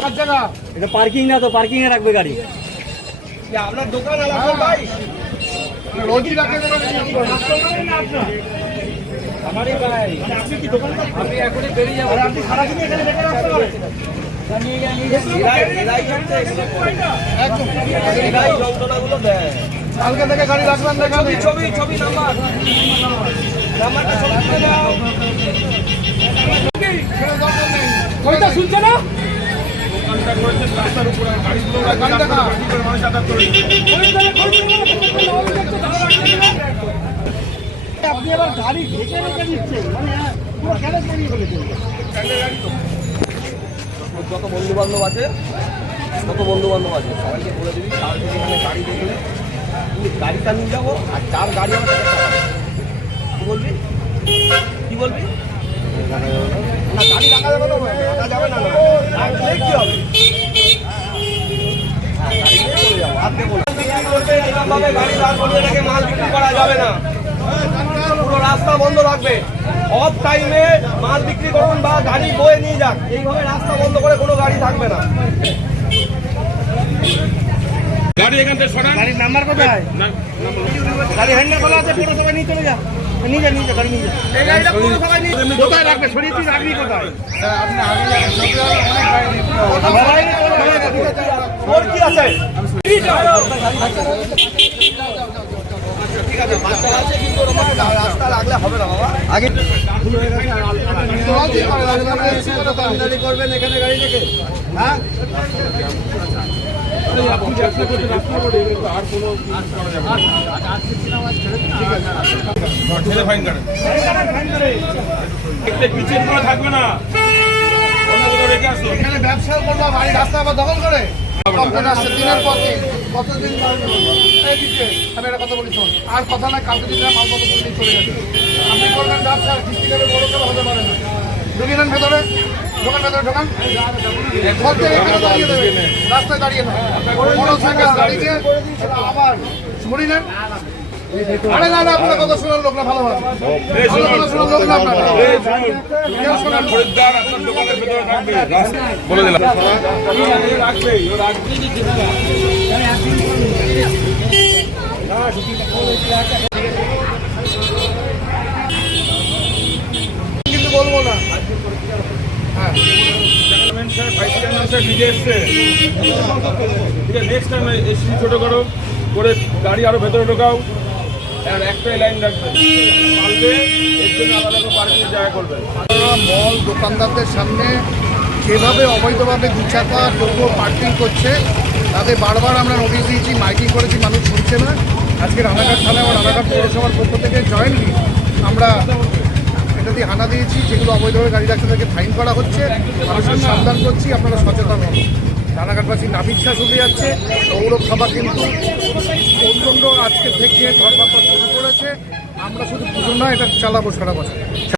রাখার জায়গা এটা পার্কিং না তো, পার্কিং এ রাখবে গাড়ি। আপনার দোকান আলাদা ভাই, রোজই রাখে দেবেন আমারই ভাই। আপনি কি দোকান করেন? আমি এখনই বেরিয়ে যাবো। আপনি সারাদিন এখানে রেখে রাখতে পারেন। কালকে থেকে গাড়ি রাখবেন না, ছবি ছবি নাম্বার নাম্বারটা ছবি করে দাও। ওইটা শুনছে না, দোকানটা করেছে রাস্তার উপরে, গাড়িগুলো মানুষ যাতায়াত করে। আপনি আবার গাড়ি ঢেকে রেখে দিচ্ছেন, মানে পুরো গ্যারেজ বেরিয়ে ফেলেছেন। যত বন্ধু বান্ধব আছে সবাইকে বলে দিবি, কালকে এখানে গাড়ি দেখলে তুমি গাড়িটা নিয়ে যাবো, আর যার গাড়ি হবে কি বলবি না, গাড়ি রাখা যাবে না, রাখা যাবে না, রাখলে কি হবে? গাড়ি দাঁড় করিয়ে রেখে মাল বিক্রি করা যাবে না, পুরো রাস্তা বন্ধ রাখবে। অফ টাইমে মাল বিক্রি করুন বা গাড়ি বয়ে নিয়ে যান, এইভাবে রাস্তা বন্ধ করে কোনো গাড়ি থাকবে না। গাড়ি এখান থেকে সরান। গাড়ির নাম্বার কোথায়? গাড়ি হ্যান্ডেল খোলা আছে, পুরো সবাই নিয়ে চলে যা, নিয়ে যা গাড়ি নিয়ে যা। এই গাড়িটা পুরো সবাই নিয়ে কোথায় রাখবে? সরিয়ে তুই রাখবি কোথায়? আপনি আগে ওর কি আছে? ঠিক আছে, বাচ্চা আছে কিন্তু রাস্তা লাগলে হবে না বাবা। আগে করবেন এখানে গাড়ি রেখে, হ্যাঁ থাকবে না, এখানে ব্যবসা করবো, বাড়ি রাস্তা আবার দখল করে কমপ্লেন আসছে দিনের পর দিন। কতদিন আমি একটা কথা বলি, শোন, আর কথা না, কালকে দিন মালপত্র করে নিয়ে চলে যাবে। আপনি করবেন ব্যবসা, ডিস্ট্রিক্টের বড় করে হতে পারে না। ঢুকে নেন ভেতরে, দোকান ভেতরে ঢোকান, দাঁড়িয়ে দেবেন, রাস্তায় দাঁড়িয়ে না, মোটর সাইকেল দাঁড়িয়ে আবার শুনি নেন। আরে না না, আপনার কথা শোনার লোক না, ভালো ভালো কথা শোনার লোক না আপনার, কেউ শোনার খরিদ্দার আপনার দোকানের ভেতরে থাকবে, বলে দিলাম রাখবে। কিন্তু বলবো না। হ্যাঁ নিজে এসছে, ঠিক আছে, নেক্সট টাইম এসি ছোটো করো করে গাড়ি আরো ভেতরে ঢোকাও, আর একটাই লাইন রাখবে, পারবে এর জন্য আলাদা পার্কিং জায়গা করবে। মল দোকানদারদের সামনে যেভাবে অবৈধভাবে দু চাকা টোটো পার্কিং করছে, তাদের বারবার আমরা নোটিশ দিয়েছি, মাইকিং করেছি, মানুষ শুনছে না। আজকে রানাঘাট থানা ও রানাঘাট পৌরসভার পক্ষ থেকে জয়েন্টলি আমরা এটা দিয়ে হানা দিয়েছি, যেগুলো অবৈধভাবে গাড়ি রাখতে তাদেরকে ফাইন করা হচ্ছে। মানুষকে সাবধান করছি, আপনারা সচেতন হন। রানাঘাটবাসী নাভিচ্ছা শুরু যাচ্ছে, পৌরসভা কিন্তু প্রচণ্ড আজকে থেকে ধরপাকড় শুরু করেছে। আমরা শুধু পুজো নয়, এটা চালাবো সারা বছর।